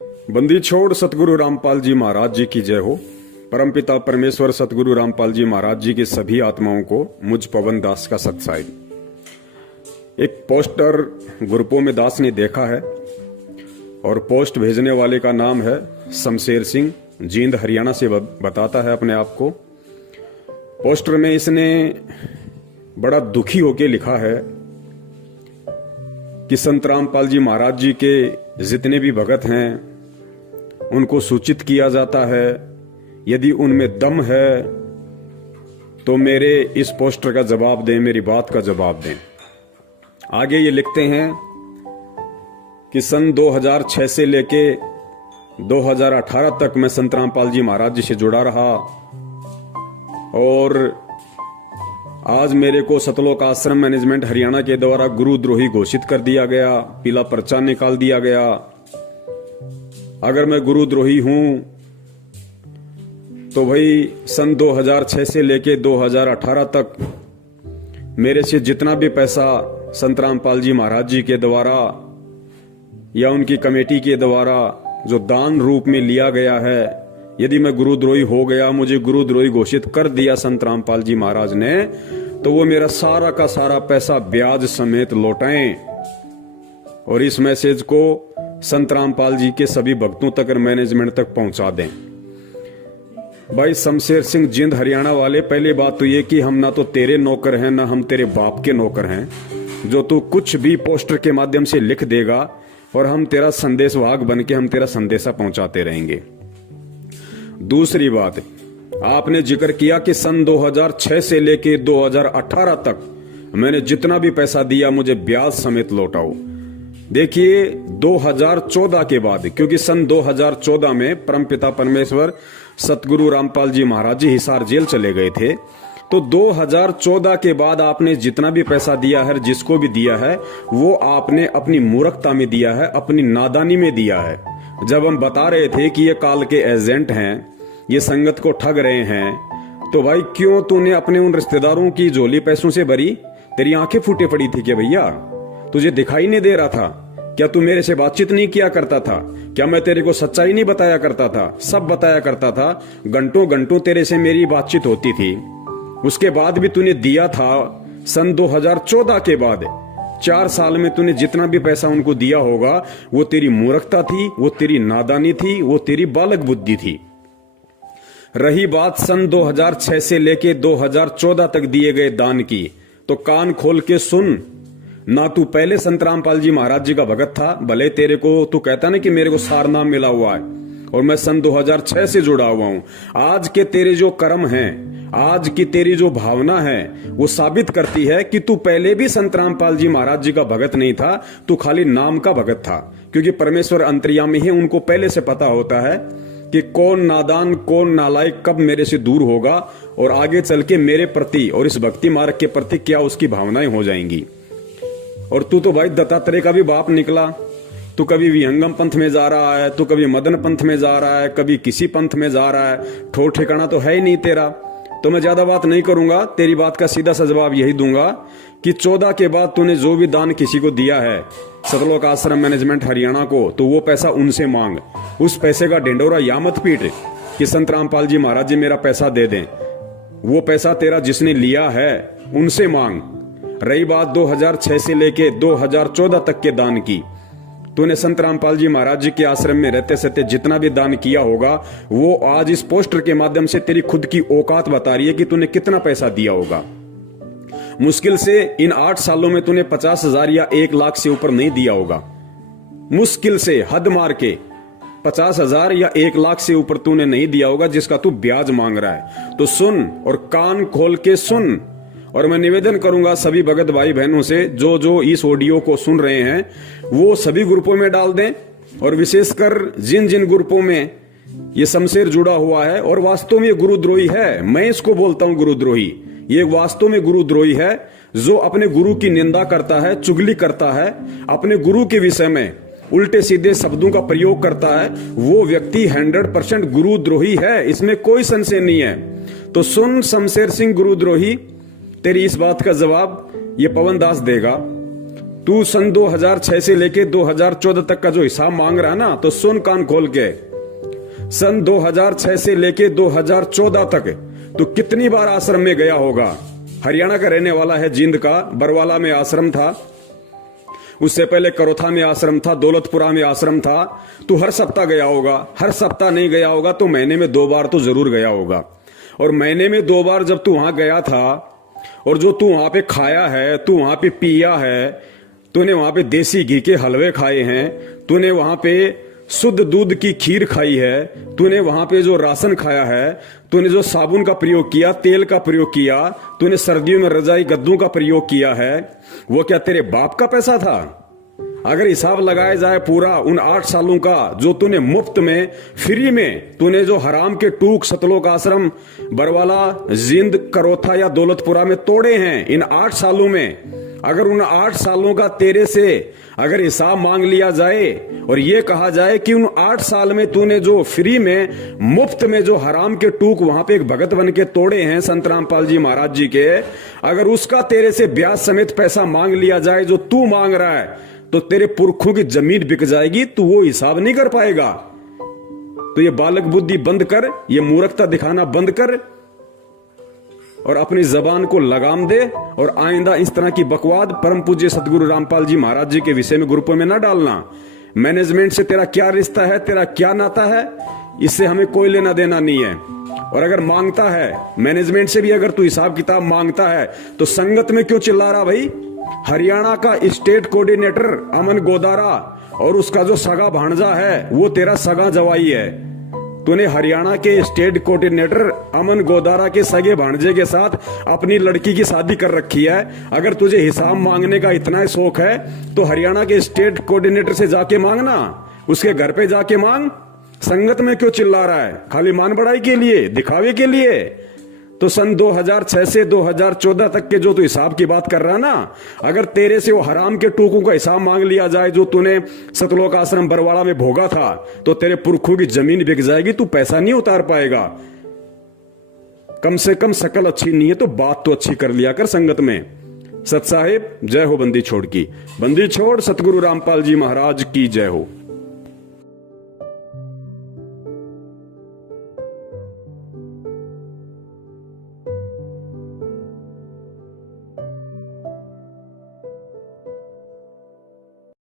बंदी छोड़ सतगुरु रामपाल जी महाराज जी की जय हो। परमपिता परमेश्वर सतगुरु रामपाल जी महाराज जी की सभी आत्माओं को मुझ पवन दास का सत्साई। एक पोस्टर ग्रुपों में दास ने देखा है और पोस्ट भेजने वाले का नाम है शमशेर सिंह, जींद हरियाणा से बताता है अपने आप को। पोस्टर में इसने बड़ा दुखी होकर लिखा है कि संत रामपाल जी महाराज जी के जितने भी भगत हैं उनको सूचित किया जाता है, यदि उनमें दम है तो मेरे इस पोस्टर का जवाब दें, मेरी बात का जवाब दें। आगे ये लिखते हैं कि सन 2006 से लेके 2018 तक मैं संत रामपाल जी महाराज जी से जुड़ा रहा और आज मेरे को सतलोक आश्रम मैनेजमेंट हरियाणा के द्वारा गुरुद्रोही घोषित कर दिया गया, पीला पर्चा निकाल दिया गया। अगर मैं गुरुद्रोही हूं तो भाई सन 2006 से लेके 2018 तक मेरे से जितना भी पैसा संत रामपाल जी महाराज जी के द्वारा या उनकी कमेटी के द्वारा जो दान रूप में लिया गया है, यदि मैं गुरुद्रोही हो गया, मुझे गुरुद्रोही घोषित कर दिया संत रामपाल जी महाराज ने, तो वो मेरा सारा का सारा पैसा ब्याज समेत लौटाएं और इस मैसेज को संत रामपाल जी के सभी भक्तों तक और मैनेजमेंट तक पहुंचा दें। भाई शमशेर सिंह, जींद हरियाणा वाले, पहली बात तो ये कि हम ना तो तेरे नौकर हैं ना हम तेरे बाप के नौकर हैं जो तू कुछ भी पोस्टर के माध्यम से लिख देगा और हम तेरा संदेशवाहक बन के हम तेरा संदेशा पहुंचाते रहेंगे। दूसरी बात, आपने जिक्र किया कि सन 2006 से लेके 2018 तक मैंने जितना भी पैसा दिया मुझे ब्याज समेत लौटाओ। देखिए 2014 के बाद, क्योंकि सन 2014 में परमपिता परमेश्वर सतगुरु रामपाल जी महाराज जी हिसार जेल चले गए थे, तो 2014 के बाद आपने जितना भी पैसा दिया है, जिसको भी दिया है, वो आपने अपनी मूर्खता में दिया है, अपनी नादानी में दिया है। जब हम बता रहे थे कि ये काल के एजेंट हैं, ये संगत को ठग रहे हैं, तो भाई क्यों तूने अपने उन रिश्तेदारों की झोली पैसों से भरी? तेरी आंखें फूटे पड़ी थी क्या भैया? तुझे दिखाई नहीं दे रहा था क्या? तू मेरे से बातचीत नहीं किया करता था क्या? मैं तेरे को सच्चाई नहीं बताया करता था? सब बताया करता था। घंटों घंटों तेरे से मेरी बातचीत होती थी। उसके बाद भी तूने दिया था। सन 2014 के बाद 4 साल में तूने जितना भी पैसा उनको दिया होगा, वो तेरी मूर्खता थी, वो तेरी नादानी थी, वो तेरी बालक बुद्धि थी। रही बात सन 2006 से लेके 2014 तक दिए गए दान की, तो कान खोल के सुन। ना तू पहले संत रामपाल जी महाराज जी का भगत था, भले तेरे को तू कहता ना कि मेरे को सार नाम मिला हुआ है और मैं सन 2006 से जुड़ा हुआ हूं। आज के तेरे जो कर्म हैं, आज की तेरी जो भावना है, वो साबित करती है कि तू पहले भी संत रामपाल जी महाराज जी का भगत नहीं था, तू खाली नाम का भगत था। क्योंकि परमेश्वर अंतर्यामी है, उनको पहले से पता होता है कि कौन नादान, कौन नालायक कब मेरे से दूर होगा और आगे चल के मेरे प्रति और इस भक्ति मार्ग के प्रति क्या उसकी भावनाएं हो जाएंगी। और तू तो भाई दत्तात्रेय का भी बाप निकला। तू कभी विहंगम पंथ में जा रहा है, तू कभी मदन पंथ में जा रहा है, कभी किसी पंथ में जा रहा है। ठोर ठिकाना तो है ही नहीं तेरा। तो मैं ज्यादा बात नहीं करूंगा, तेरी बात का सीधा सा जवाब यही दूंगा कि 14 के बाद तूने जो भी दान किसी को दिया है सतलोक आश्रम मैनेजमेंट हरियाणा को, तो वो पैसा उनसे मांग। उस पैसे का ढिंडोरा या मत पीट कि संत रामपाल जी महाराज जी मेरा पैसा दे दें। वो पैसा तेरा जिसने लिया है उनसे मांग। रही बात 2006 से लेके 2014 तक के दान की, तूने संत रामपाल जी महाराज जी के आश्रम में रहते सहते जितना भी दान किया होगा, वो आज इस पोस्टर के माध्यम से तेरी खुद की औकात बता रही है कि तूने कितना पैसा दिया होगा। मुश्किल से इन 8 सालों में तूने 50,000 या 1 लाख से ऊपर नहीं दिया होगा। मुश्किल से हद मार के 50,000 या 1 लाख से ऊपर तूने नहीं दिया होगा, जिसका तू ब्याज मांग रहा है। तो सुन और कान खोल के सुन। और मैं निवेदन करूंगा सभी भगत भाई बहनों से, जो जो इस ऑडियो को सुन रहे हैं वो सभी ग्रुपों में डाल दें, और विशेषकर जिन जिन ग्रुपों में ये शमशेर जुड़ा हुआ है और वास्तव में ये गुरुद्रोही है, मैं इसको बोलता हूं गुरुद्रोही। ये वास्तव में गुरुद्रोही है जो अपने गुरु की निंदा करता है, चुगली करता है, अपने गुरु के विषय में उल्टे सीधे शब्दों का प्रयोग करता है। वो व्यक्ति 100% गुरुद्रोही है, इसमें कोई संशय नहीं है। तो सुन शमशेर सिंह गुरुद्रोही, तेरी इस बात का जवाब ये पवन दास देगा। तू सन 2006 से लेके 2014 तक का जो हिसाब मांग रहा है ना, तो सुन कान खोल के। सन 2006 से लेके 2014 तक तू कितनी बार आश्रम में गया होगा? हरियाणा का रहने वाला है, जींद का, बरवाला में आश्रम था, उससे पहले करोथा में आश्रम था, दौलतपुरा में आश्रम था। तू हर सप्ताह गया होगा। हर सप्ताह नहीं गया होगा तो महीने में 2 बार तो जरूर गया होगा। और महीने में 2 बार जब तू वहां गया था और जो तू वहां पे खाया है, तू वहां पे पिया है, तूने वहां पे देसी घी के हलवे खाए हैं, तूने वहां पे शुद्ध दूध की खीर खाई है, तूने वहां पे जो राशन खाया है, तूने जो साबुन का प्रयोग किया, तेल का प्रयोग किया, तूने सर्दियों में रजाई गद्दों का प्रयोग किया है, वो क्या तेरे बाप का पैसा था? अगर हिसाब लगाया जाए पूरा उन 8 सालों का जो तूने मुफ्त में, फ्री में, तूने जो हराम के टूक सतलोक आश्रम बरवाला, जींद, करोथा या दौलतपुरा में तोड़े हैं इन 8 सालों में, अगर उन 8 सालों का तेरे से अगर हिसाब मांग लिया जाए और ये कहा जाए कि उन 8 साल में तूने जो फ्री में, मुफ्त में जो हराम के टूक वहां पे एक भगत बन के तोड़े हैं संत रामपाल जी महाराज जी के, अगर उसका तेरे से ब्याज समेत पैसा मांग लिया जाए जो तू मांग रहा है, तो तेरे पुरखों की जमीन बिक जाएगी। तू वो हिसाब नहीं कर पाएगा। तो ये बालक बुद्धि बंद कर, ये मूर्खता दिखाना बंद कर और अपनी जबान को लगाम दे। और आइंदा इस तरह की बकवाद परम पूज्य सतगुरु रामपाल जी महाराज जी के विषय में ग्रुपों में न डालना। मैनेजमेंट से तेरा क्या रिश्ता है, तेरा क्या नाता है, इससे हमें कोई लेना देना नहीं है। और अगर मांगता है मैनेजमेंट से भी, अगर तू हिसाब किताब मांगता है तो संगत में क्यों चिल्ला रहा भाई? हरियाणा का स्टेट कोऑर्डिनेटर अमन गोदारा और उसका जो सगा भांजा है वो तेरा सगा जवाई है। तूने हरियाणा के स्टेट कोऑर्डिनेटर अमन गोदारा के सगे भांजे के साथ अपनी लड़की की शादी कर रखी है। अगर तुझे हिसाब मांगने का इतना ही शौक है तो हरियाणा के स्टेट कोऑर्डिनेटर से जाके मांगना, उसके घर पे जाके मांग। संगत में क्यों चिल्ला रहा है? खाली मान बढ़ाई के लिए, दिखावे के लिए। तो सन 2006 से 2014 तक के जो तू हिसाब की बात कर रहा ना, अगर तेरे से वो हराम के टूकों का हिसाब मांग लिया जाए जो तूने सतलोक आश्रम बरवाड़ा में भोगा था, तो तेरे पुरखों की जमीन बिक जाएगी। तू पैसा नहीं उतार पाएगा। कम से कम शकल अच्छी नहीं है तो बात तो अच्छी कर लिया कर संगत में। सत साहिब, जय हो बंदी छोड़ की। बंदी छोड़ सतगुरु रामपाल जी महाराज की जय हो।